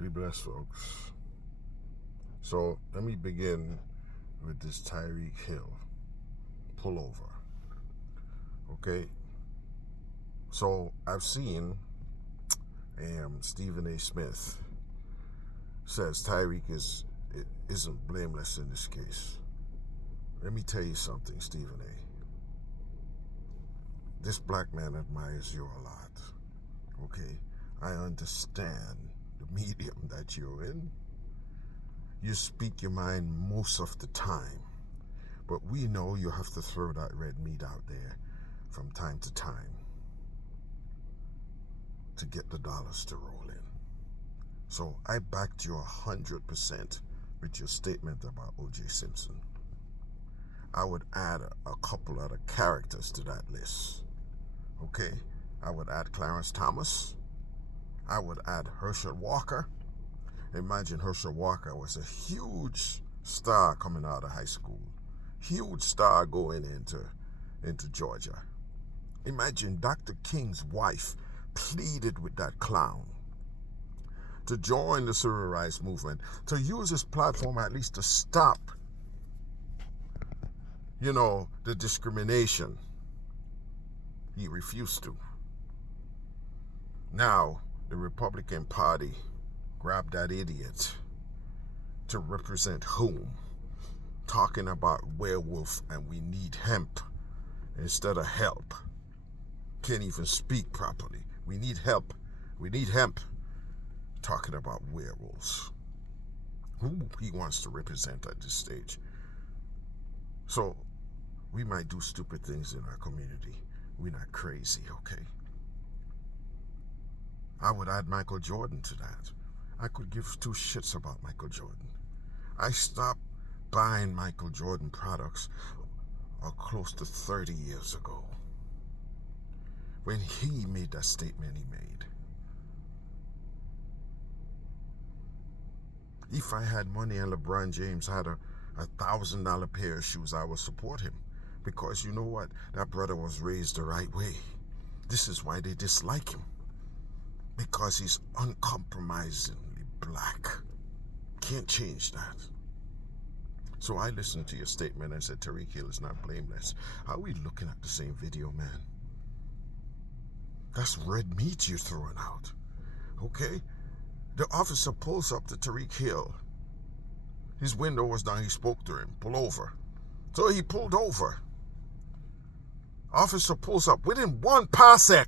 Be blessed, folks. So let me begin with this Tyreek Hill pullover. Okay. So I've seen Stephen A. Smith says Tyreek isn't blameless in this case. Let me tell you something, Stephen A. This black man admires you a lot. Okay? I understand the medium that you're in. You speak your mind most of the time. But we know you have to throw that red meat out there from time to time to get the dollars to roll in. So I backed you 100% with your statement about O.J. Simpson. I would add a couple other characters to that list. Okay? I would add Clarence Thomas. I would add Herschel Walker. Imagine Herschel Walker was a huge star coming out of high school. Huge star going into Georgia. Imagine Dr. King's wife pleaded with that clown to join the civil rights movement, to use his platform at least to stop, the discrimination. He refused to. Now, the Republican Party grabbed that idiot to represent whom? Talking about werewolf and we need hemp instead of help. Can't even speak properly. We need help. We need hemp. Talking about werewolves. Who he wants to represent at this stage. So, we might do stupid things in our community. We're not crazy, okay? I would add Michael Jordan to that. I could give two shits about Michael Jordan. I stopped buying Michael Jordan products close to 30 years ago when he made that statement he made. If I had money and LeBron James had a $1,000 pair of shoes, I would support him. Because you know what? That brother was raised the right way. This is why they dislike him. Because he's uncompromisingly black. Can't change that. So I listened to your statement and said Tyreek Hill is not blameless. Are we looking at the same video, man? That's red meat you're throwing out. Okay? The officer pulls up to Tyreek Hill. His window was down. He spoke to him. Pull over. So he pulled over. Officer pulls up. Within one parsec,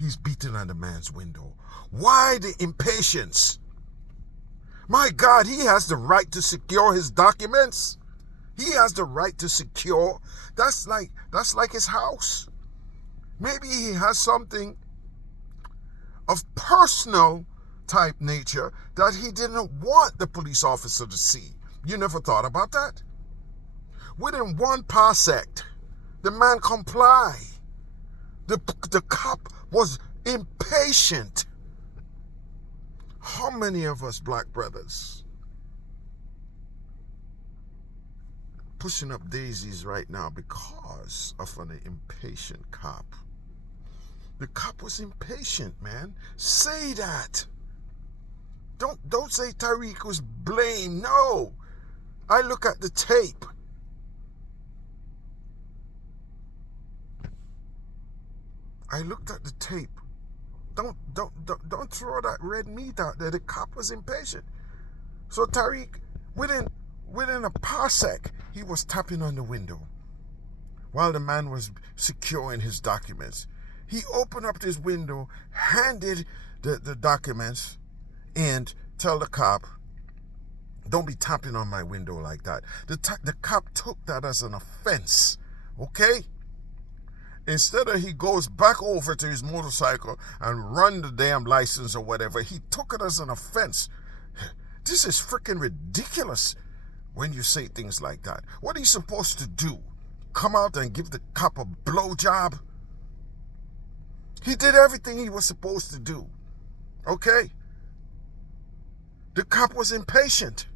he's beating on the man's window. Why the impatience? My God, he has the right to secure his documents. He has the right to secure. That's like his house. Maybe he has something of personal type nature that he didn't want the police officer to see. You never thought about that? Within one parsec, the man complied. The cop was impatient. How many of us black brothers pushing up daisies right now because of an impatient cop? The cop was impatient, man. Say that. Don't say Tyreek was blamed. No. I look at the tape. I looked at the tape. Don't throw that red meat out there. The cop was impatient. So Tyreek, within a parsec, he was tapping on the window while the man was securing his documents. He opened up his window, handed the documents, and tell the cop, don't be tapping on my window like that. The cop took that as an offense, okay? Instead of he goes back over to his motorcycle and run the damn license or whatever, he took it as an offense. This is freaking ridiculous when you say things like that. What are you supposed to do? Come out and give the cop a blowjob? He did everything he was supposed to do. Okay? The cop was impatient.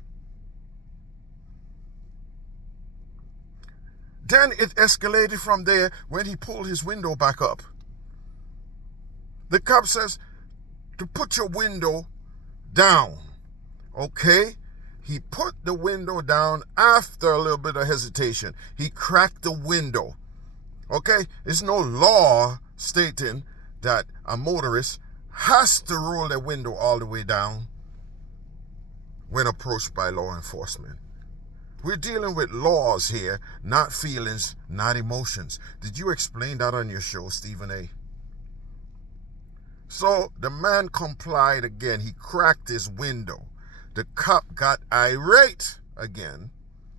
Then it escalated from there when he pulled his window back up. The cop says to put your window down. Okay? He put the window down after a little bit of hesitation. He cracked the window. Okay? There's no law stating that a motorist has to roll the window all the way down when approached by law enforcement. We're dealing with laws here, not feelings, not emotions. Did you explain that on your show, Stephen A? So the man complied again. He cracked his window. The cop got irate again,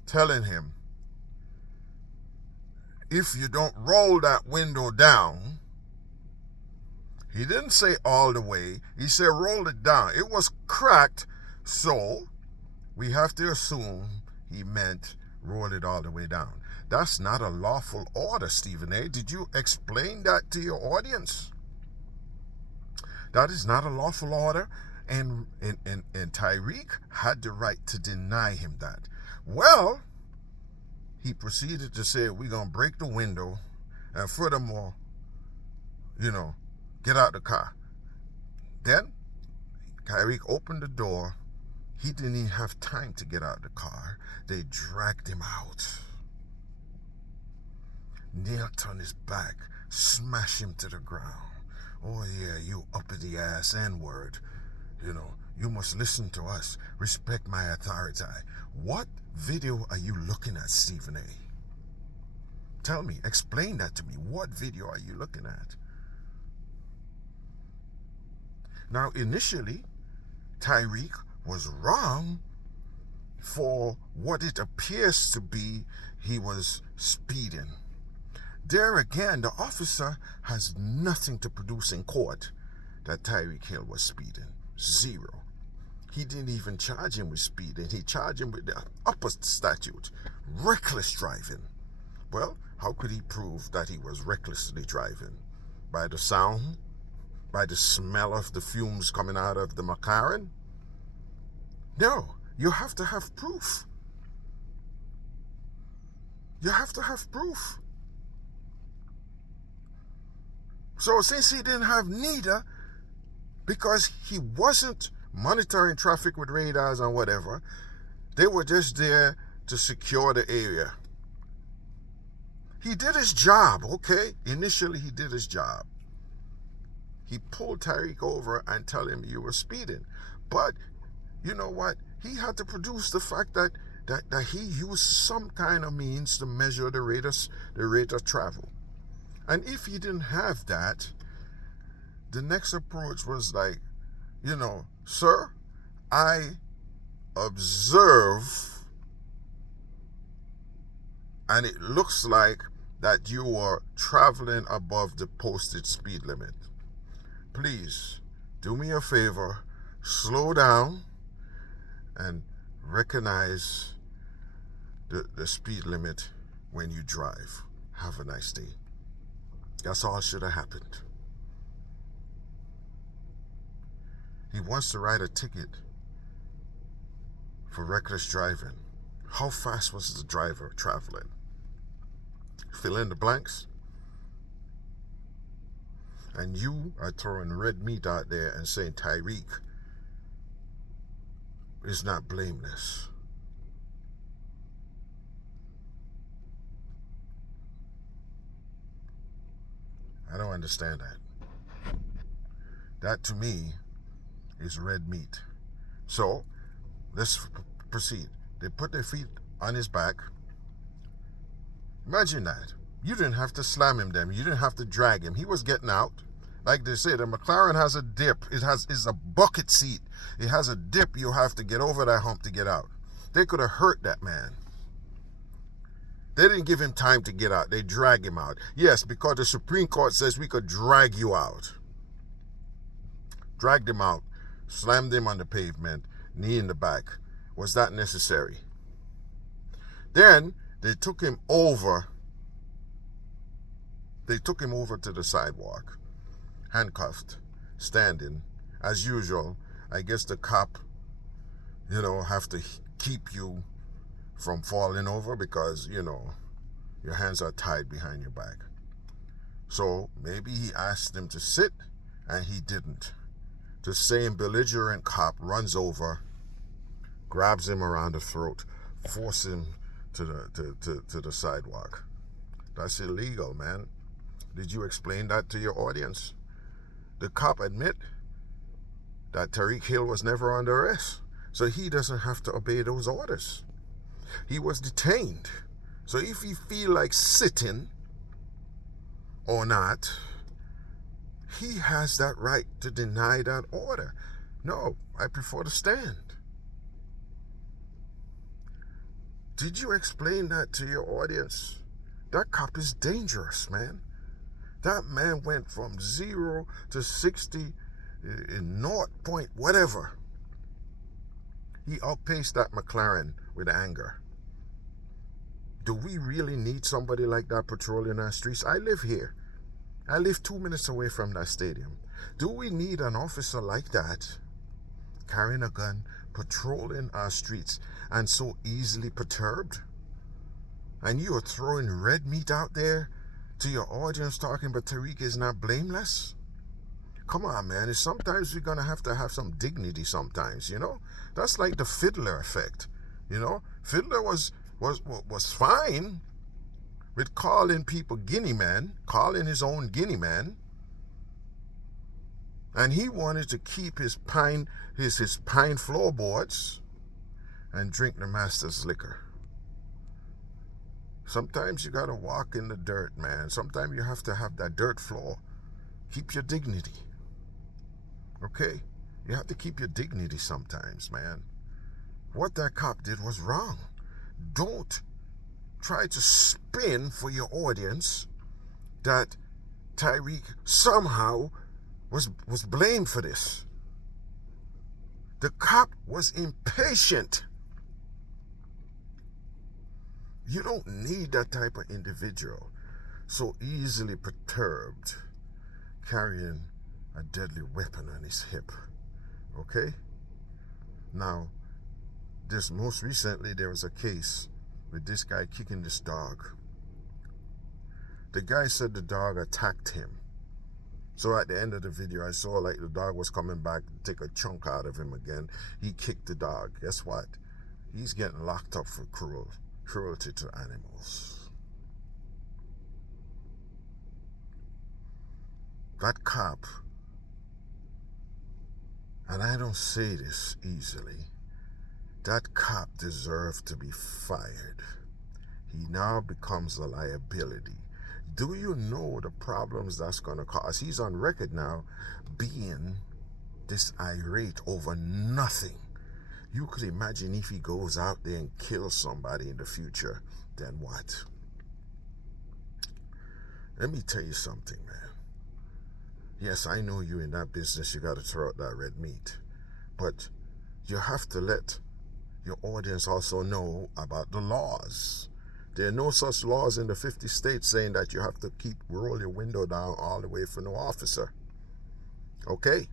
telling him, if you don't roll that window down, he didn't say all the way. He said roll it down. It was cracked, so we have to assume he meant roll it all the way down. That's not a lawful order, Stephen A. Did you explain that to your audience? That is not a lawful order, and Tyreek had the right to deny him that. Well, he proceeded to say, we're going to break the window, and furthermore, get out the car. Then, Tyreek opened the door. He didn't even have time to get out of the car. They dragged him out, knelt on his back, smashed him to the ground. Oh yeah, you uppity ass N-word. You must listen to us. Respect my authority. What video are you looking at, Stephen A? Tell me, explain that to me. What video are you looking at? Now, initially, Tyreek was wrong for what it appears to be he was speeding. There again, the officer has nothing to produce in court that Tyreek Hill was speeding. Zero. He didn't even charge him with speeding. He charged him with the upper statute, reckless driving. Well, how could he prove that he was recklessly driving? By the sound? By the smell of the fumes coming out of the McLaren? No, you have to have proof. You have to have proof. So since he didn't have neither, because he wasn't monitoring traffic with radars and whatever, they were just there to secure the area. He did his job, okay? Initially, he did his job. He pulled Tyreek over and tell him you were speeding. But you know what? He had to produce the fact that he used some kind of means to measure the rate of travel. And if he didn't have that, the next approach was like, sir, I observe, and it looks like that you are traveling above the posted speed limit. Please, do me a favor, slow down and recognize the speed limit when you drive. Have a nice day. That's all should have happened. He wants to write a ticket for reckless driving. How fast was the driver traveling? Fill in the blanks. And you are throwing red meat out there and saying Tyreek is not blameless. I don't understand that. That to me is red meat. So let's proceed. They put their feet on his back. Imagine that. You didn't have to slam him then. You didn't have to drag him. He was getting out. Like they say, the McLaren has a dip. It's a bucket seat. It has a dip. You have to get over that hump to get out. They could have hurt that man. They didn't give him time to get out. They drag him out. Yes, because the Supreme Court says we could drag you out. Dragged him out, slammed him on the pavement, knee in the back. Was that necessary? Then they took him over. They took him over to the sidewalk, handcuffed, standing. As usual, I guess the cop, have to keep you from falling over because, your hands are tied behind your back. So maybe he asked him to sit and he didn't. the same belligerent cop runs over, grabs him around the throat, forces him to the sidewalk. That's illegal, man. Did you explain that to your audience? The cop admit that Tariq Hill was never under arrest, so he doesn't have to obey those orders. He was detained. So if he feel like sitting or not, he has that right to deny that order. No, I prefer to stand. Did you explain that to your audience? That cop is dangerous, man. That man went from 0 to 60 in 0 point whatever. He outpaced that McLaren with anger. Do we really need somebody like that patrolling our streets? I live here. I live 2 minutes away from that stadium. Do we need an officer like that carrying a gun, patrolling our streets, and so easily perturbed? And you are throwing red meat out there to your audience talking about Tariq is not blameless? Come on, man. Sometimes we're going to have some dignity sometimes, you know? That's like the Fiddler effect, you know? Fiddler was fine with calling people guinea man, calling his own guinea man, and he wanted to keep his pine floorboards and drink the master's liquor. Sometimes you gotta walk in the dirt, man. Sometimes you have to have that dirt floor. Keep your dignity. Okay? You have to keep your dignity sometimes, man. What that cop did was wrong. Don't try to spin for your audience that Tariq somehow was blamed for this. The cop was impatient. You don't need that type of individual so easily perturbed, carrying a deadly weapon on his hip. Okay? Now, most recently there was a case with this guy kicking this dog. The guy said the dog attacked him. So at the end of the video, I saw like the dog was coming back to take a chunk out of him again. He kicked the dog. Guess what? He's getting locked up for cruelty to animals. That cop, and I don't say this easily, that cop deserved to be fired. He now becomes a liability. Do you know the problems that's going to cause? He's on record now being this irate over nothing. You could imagine if he goes out there and kills somebody in the future, then what? Let me tell you something, man. Yes, I know you in that business, you got to throw out that red meat. But you have to let your audience also know about the laws. There are no such laws in the 50 states saying that you have to roll your window down all the way for no officer. Okay?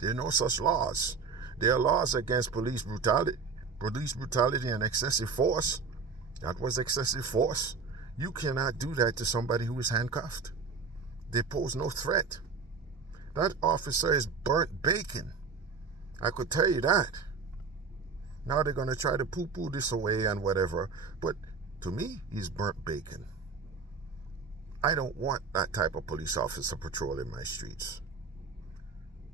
There are no such laws. There are laws against police brutality and excessive force. That was excessive force. You cannot do that to somebody who is handcuffed. They pose no threat. That officer is burnt bacon. I could tell you that. Now they're going to try to poo-poo this away and whatever, but to me, he's burnt bacon. I don't want that type of police officer patrolling my streets.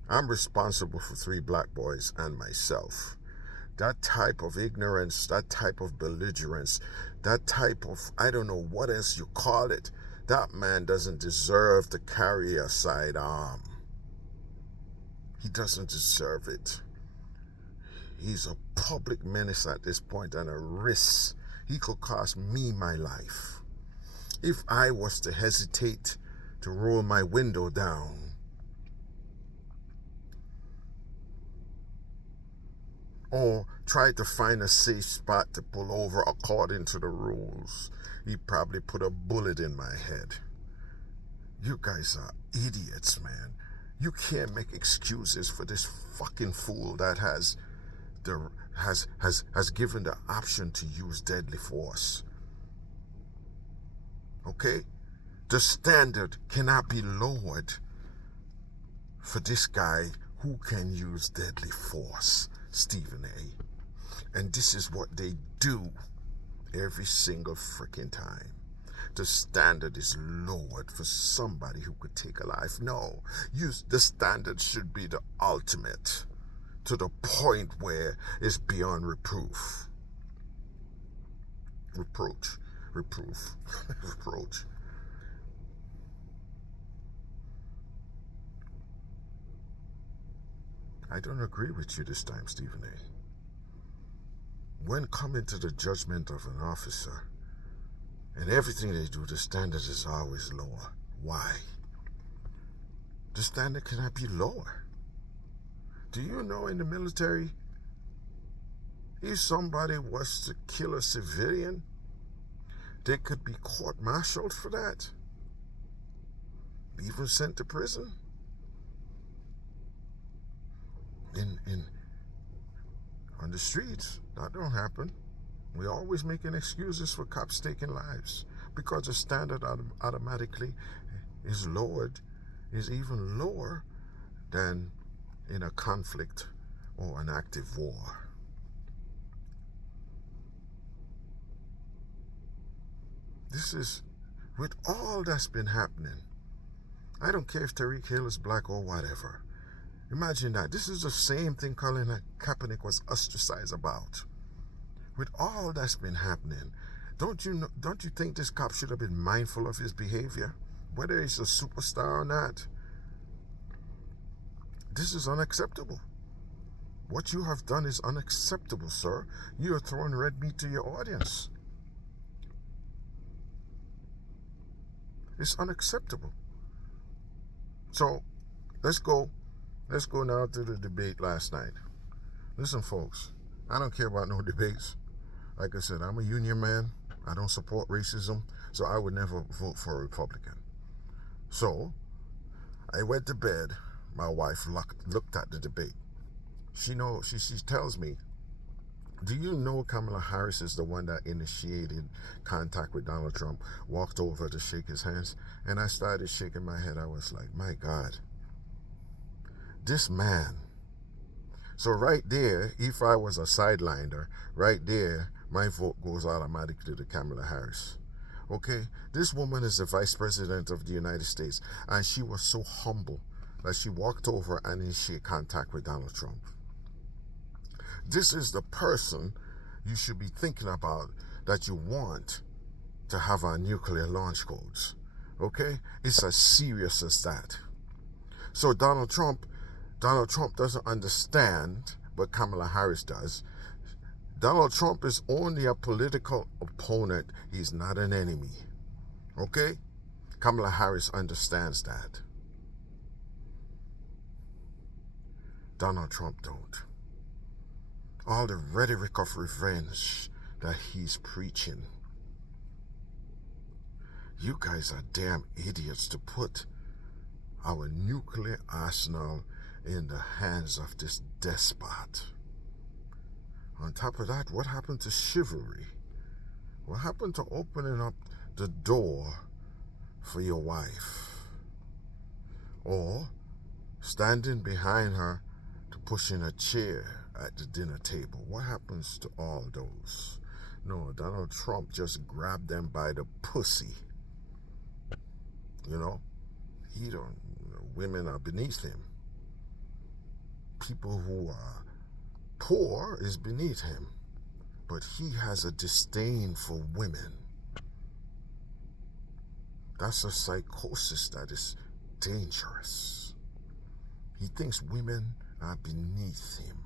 I'm responsible for 3 black boys and myself. That type of ignorance, that type of belligerence, that type of, I don't know what else you call it, that man doesn't deserve to carry a sidearm. He doesn't deserve it. He's a public menace at this point and a risk. He could cost me my life. If I was to hesitate to roll my window down or try to find a safe spot to pull over according to the rules, he'd probably put a bullet in my head. You guys are idiots, man. You can't make excuses for this fucking fool that has given the option to use deadly force. Okay? The standard cannot be lowered for this guy who can use deadly force, Stephen A. And this is what they do every single freaking time. The standard is lowered for somebody who could take a life. No, the standard should be the ultimate, to the point where it's beyond reproof. Reproach. Reproach. I don't agree with you this time, Stephen A. When coming to the judgment of an officer, and everything they do, the standard is always lower. Why? The standard cannot be lower. Do you know in the military, if somebody was to kill a civilian, they could be court-martialed for that, even sent to prison? On the streets, that don't happen. We always making excuses for cops taking lives because the standard automatically is lowered, is even lower than in a conflict or an active war. This is, with all that's been happening, I don't care if Tariq Hill is black or whatever. Imagine that. This is the same thing Colin Kaepernick was ostracized about. With all that's been happening, don't you think this cop should have been mindful of his behavior, whether he's a superstar or not? This is unacceptable. What you have done is unacceptable, sir. You are throwing red meat to your audience. It's unacceptable. So, let's go now to the debate last night. Listen, folks, I don't care about no debates. Like I said, I'm a union man. I don't support racism, so I would never vote for a Republican. So, I went to bed. My wife looked at the debate. She tells me, do you know Kamala Harris is the one that initiated contact with Donald Trump, walked over to shake his hands? And I started shaking my head. I was like, my God, this man. So right there, if I was a sideliner, right there, my vote goes automatically to Kamala Harris. Okay? This woman is the Vice President of the United States, and she was so humble that she walked over and initiated contact with Donald Trump. This is the person you should be thinking about that you want to have our nuclear launch codes. Okay? It's as serious as that. So Donald Trump doesn't understand, but Kamala Harris does. Donald Trump is only a political opponent. He's not an enemy. Okay? Kamala Harris understands that. Donald Trump don't. All the rhetoric of revenge that he's preaching. You guys are damn idiots to put our nuclear arsenal in the hands of this despot. On top of that, what happened to chivalry? What happened to opening up the door for your wife? Or standing behind her to push in a chair at the dinner table? What happens to all those? No, Donald Trump just grabbed them by the pussy. You know, women are beneath him. People who are poor is beneath him. But he has a disdain for women. That's a psychosis that is dangerous. He thinks women are beneath him.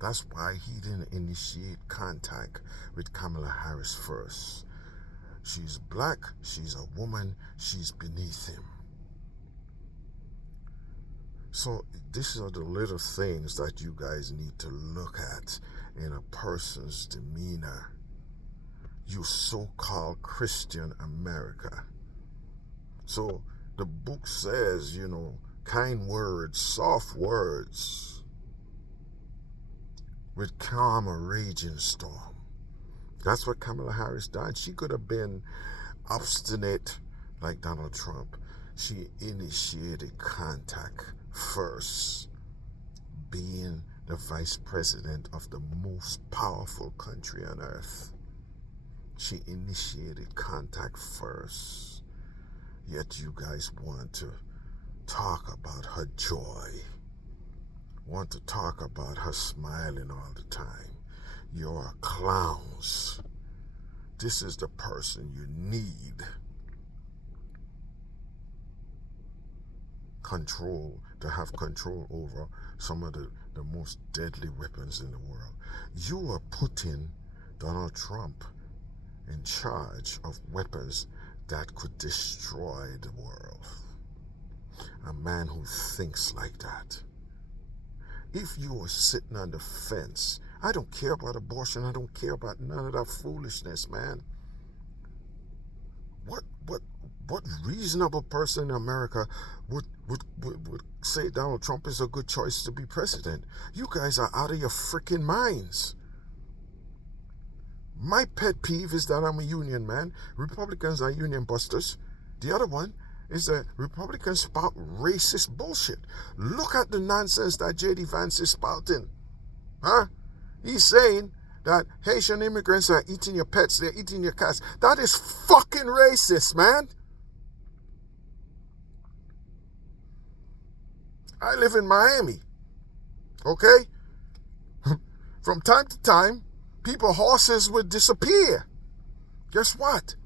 That's why he didn't initiate contact with Kamala Harris first. She's black, she's a woman, she's beneath him. So these are the little things that you guys need to look at in a person's demeanor. You so-called Christian America. So the book says, kind words, soft words, with calm a raging storm. That's what Kamala Harris did. She could have been obstinate like Donald Trump. She initiated contact first, being the vice president of the most powerful country on earth. She initiated contact first. Yet you guys want to talk about her joy, want to talk about her smiling all the time. You're clowns. This is the person you need to have control over some of the most deadly weapons in the world. You are putting Donald Trump in charge of weapons that could destroy the world. A man who thinks like that. If you are sitting on the fence, I don't care about abortion, I don't care about none of that foolishness, man. What reasonable person in America would say Donald Trump is a good choice to be president? You guys are out of your freaking minds. My pet peeve is that I'm a union man. Republicans are union busters. The other one is that Republicans spout racist bullshit. Look at the nonsense that J.D. Vance is spouting. Huh? He's saying that Haitian immigrants are eating your pets, they're eating your cats. That is fucking racist, man. I live in Miami, okay? From time to time, horses would disappear. Guess what?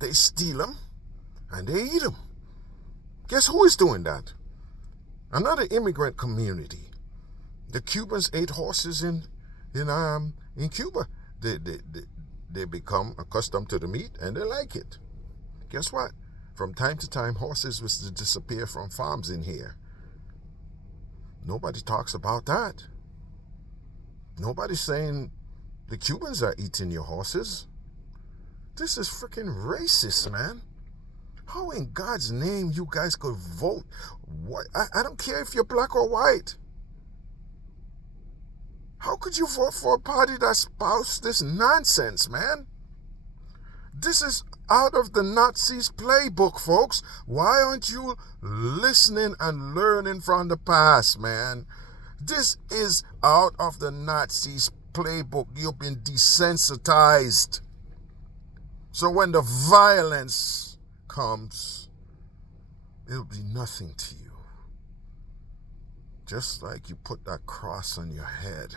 They steal them and they eat them. Guess who is doing that? Another immigrant community. The Cubans ate horses in Cuba. They become accustomed to the meat and they like it. Guess what? From time to time, horses was to disappear from farms in here. Nobody talks about that. Nobody's saying the Cubans are eating your horses. This is freaking racist, man. How in God's name you guys could vote? What? I don't care if you're black or white. How could you vote for a party that spouts this nonsense, man? This is out of the Nazis' playbook, folks. Why aren't you listening and learning from the past, man? This is out of the Nazis' playbook. You've been desensitized. So when the violence comes, it'll be nothing to you. Just like you put that cross on your head,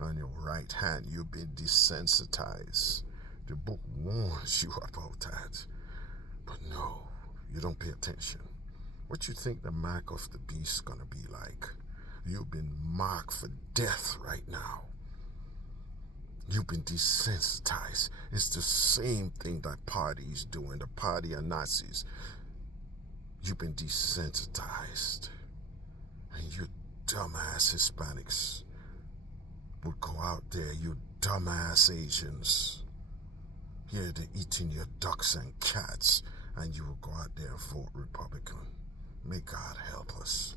on your right hand, you've been desensitized. The book warns you about that. But no, you don't pay attention. What you think the mark of the beast is going to be like? You've been marked for death right now. You've been desensitized. It's the same thing that party is doing, the party of Nazis. You've been desensitized. And you dumbass Hispanics would go out there, you dumbass Asians. Yeah, they're eating your ducks and cats, and you will go out there and vote Republican. May God help us.